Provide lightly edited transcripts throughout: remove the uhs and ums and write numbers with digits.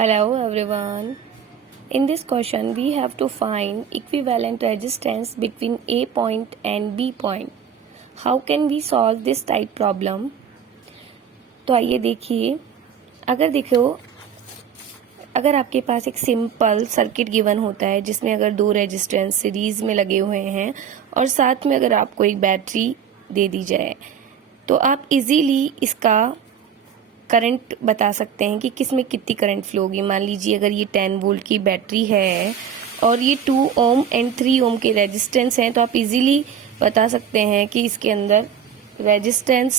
Hello everyone. In this question we have to find equivalent resistance between A point and B point. How can we solve this type problem? तो आइए देखिए, अगर आपके पास एक simple circuit given होता है जिसमें अगर दो रेजिस्टेंस सीरीज में लगे हुए हैं और साथ में अगर आपको एक बैटरी दे दी जाए तो आप इजीली इसका करंट बता सकते हैं कि किस में कितनी करंट फ्लो होगी। मान लीजिए अगर ये 10 वोल्ट की बैटरी है और ये 2 ओम एंड 3 ओम के रेजिस्टेंस हैं तो आप इजीली बता सकते हैं कि इसके अंदर रेजिस्टेंस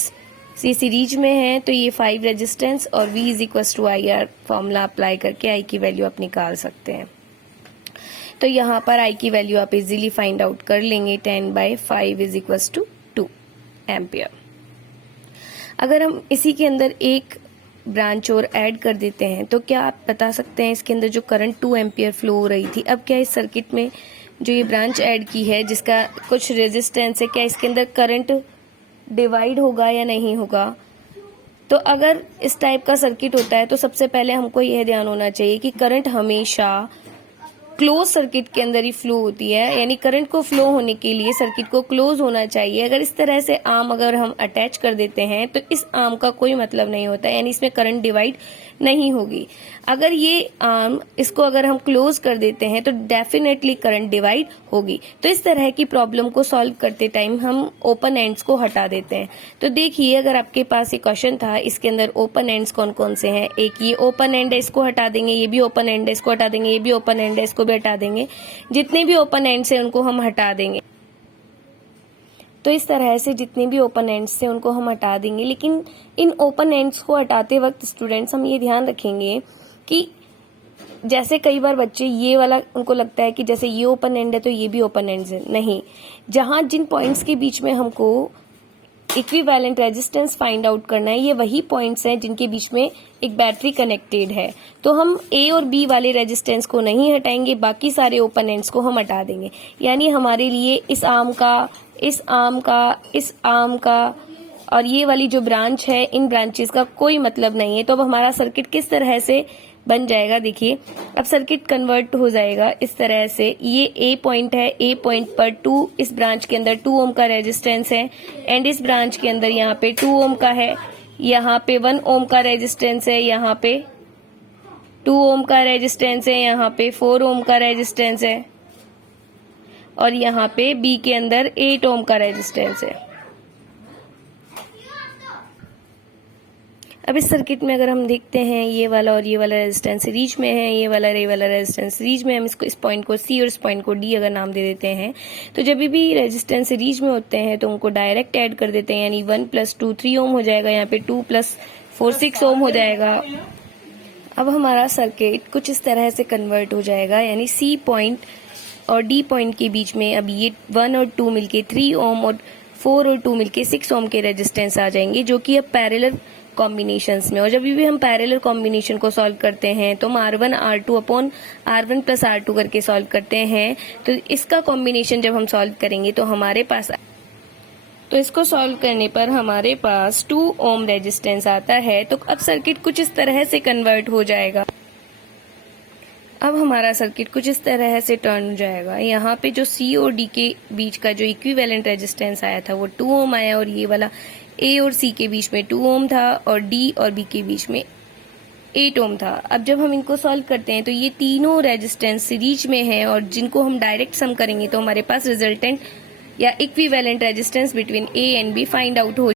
सी सीरीज में है तो ये 5 रेजिस्टेंस और V is equal to I R formula apply करके I की वैल्यू आप निकाल सकते हैं। तो यहाँ पर I की वैल्यू आप इजीली फाइंड आउट कर लेंगे। 10/5 इज इक्वल टू 2 एम्पियर। अगर हम इसी के अंदर एक ब्रांच और ऐड कर देते हैं तो क्या आप बता सकते हैं इसके अंदर जो करंट 2 एम्पियर फ्लो हो रही थी, अब क्या इस सर्किट में जो ये ब्रांच ऐड की है जिसका कुछ रेजिस्टेंस है, क्या इसके अंदर करंट डिवाइड होगा या नहीं होगा? तो अगर इस टाइप का सर्किट होता है तो सबसे पहले हमको यह ध्यान होना चाहिए कि करंट हमेशा क्लोज सर्किट के अंदर ही फ्लो होती है, यानी करंट को फ्लो होने के लिए सर्किट को क्लोज होना चाहिए। अगर इस तरह से आर्म अगर हम अटैच कर देते हैं तो इस आर्म का कोई मतलब नहीं होता, यानी इसमें करंट डिवाइड नहीं होगी। अगर ये आर्म इसको अगर हम क्लोज कर देते हैं तो डेफिनेटली करंट डिवाइड होगी। तो इस तरह की प्रॉब्लम को सॉल्व करते टाइम हम ओपन एंड्स को हटा देते हैं। तो देखिए अगर आपके पास ये क्वेश्चन था, इसके अंदर ओपन एंड्स कौन कौन से हैं। एक ये ओपन एंड है, इसको हटा देंगे, ये भी ओपन एंड है, इसको हटा देंगे, ये भी ओपन एंड है, इसको भी हटा देंगे। जितने भी ओपन एंड्स हैं उनको हम हटा देंगे। तो इस तरह से जितने भी ओपन एंड्स थे उनको हम हटा देंगे। लेकिन इन ओपन एंड्स को हटाते वक्त स्टूडेंट्स हम ये ध्यान रखेंगे कि जैसे कई बार बच्चे ये वाला उनको लगता है कि जैसे ये ओपन एंड है तो ये भी ओपन एंड है, नहीं। जहां जिन पॉइंट्स के बीच में हमको इक्विवेलेंट रेजिस्टेंस फाइंड आउट करना है ये वही पॉइंट्स हैं जिनके बीच में एक बैटरी कनेक्टेड है। तो हम A और B वाले रेजिस्टेंस को नहीं हटाएंगे, बाकी सारे ओपन एंड्स को हम हटा देंगे। यानी हमारे लिए इस आर्म का, इस आर्म का, इस आर्म का और ये वाली जो ब्रांच है, इन ब्रांचेस का कोई मतलब नहीं है। तो अब हमारा सर्किट किस तरह से बन जाएगा, देखिए अब सर्किट कन्वर्ट हो जाएगा इस तरह से। ये A पॉइंट है, A पॉइंट पर 2, इस ब्रांच के अंदर 2 ओम का रेजिस्टेंस है एंड इस ब्रांच के अंदर यहाँ पे 2 ओम का है, यहाँ पे 1 ओम का रेजिस्टेंस है, यहाँ पे 2 ओम का रेजिस्टेंस है, यहाँ पे 4 ओम का रेजिस्टेंस है और यहाँ पे B के अंदर 8 ओम का रेजिस्टेंस है। अब इस सर्किट में अगर हम देखते हैं ये वाला और ये वाला रेजिस्टेंस सीरीज में है, ये वाला रेजिस्टेंस सीरीज में, हम इसको इस पॉइंट को C और इस पॉइंट को D अगर नाम दे देते हैं तो जब भी रेजिस्टेंस सीरीज में होते हैं तो उनको डायरेक्ट ऐड कर देते हैं, यानी 1 + 2 3 ओम हो जाएगा, यहाँ पे 2 + 4 6 ओम हो जाएगा। अब हमारा सर्किट कुछ इस तरह से कन्वर्ट हो जाएगा, यानी C पॉइंट और D पॉइंट के बीच में अब ये 1 और 2 मिलके 3 ओम और 4 और 2 मिलके 6 ओम के रेजिस्टेंस आ जाएंगे, जो कि अब पैरेलल कॉम्बिनेशंस में। और जब भी हम पैरेलल कॉम्बिनेशन को सॉल्व करते हैं तो हम R1 R2 upon R1 + R2 करके सॉल्व करते हैं। तो इसका कॉम्बिनेशन जब हम सॉल्व करेंगे तो हमारे पास, तो इसको सॉल्व करने पर हमारे पास 2 ओम रेजिस्टेंस आता है। तो अब सर्किट कुछ इस तरह से कन्वर्ट हो जाएगा। अब हमारा सर्किट कुछ इस तरह से टर्न हो जाएगा। यहाँ पे जो C और D के बीच का जो इक्विवेलेंट रेजिस्टेंस आया था वो 2 ओम आया और ये वाला A और C के बीच में 2 ओम था और D और B के बीच में 8 ओम था। अब जब हम इनको सॉल्व करते हैं तो ये तीनों रेजिस्टेंस सीरीज में है और जिनको हम डायरेक्ट सम करेंगे तो हमारे पास रिजल्टेंट या equivalent resistance between A and B find out हो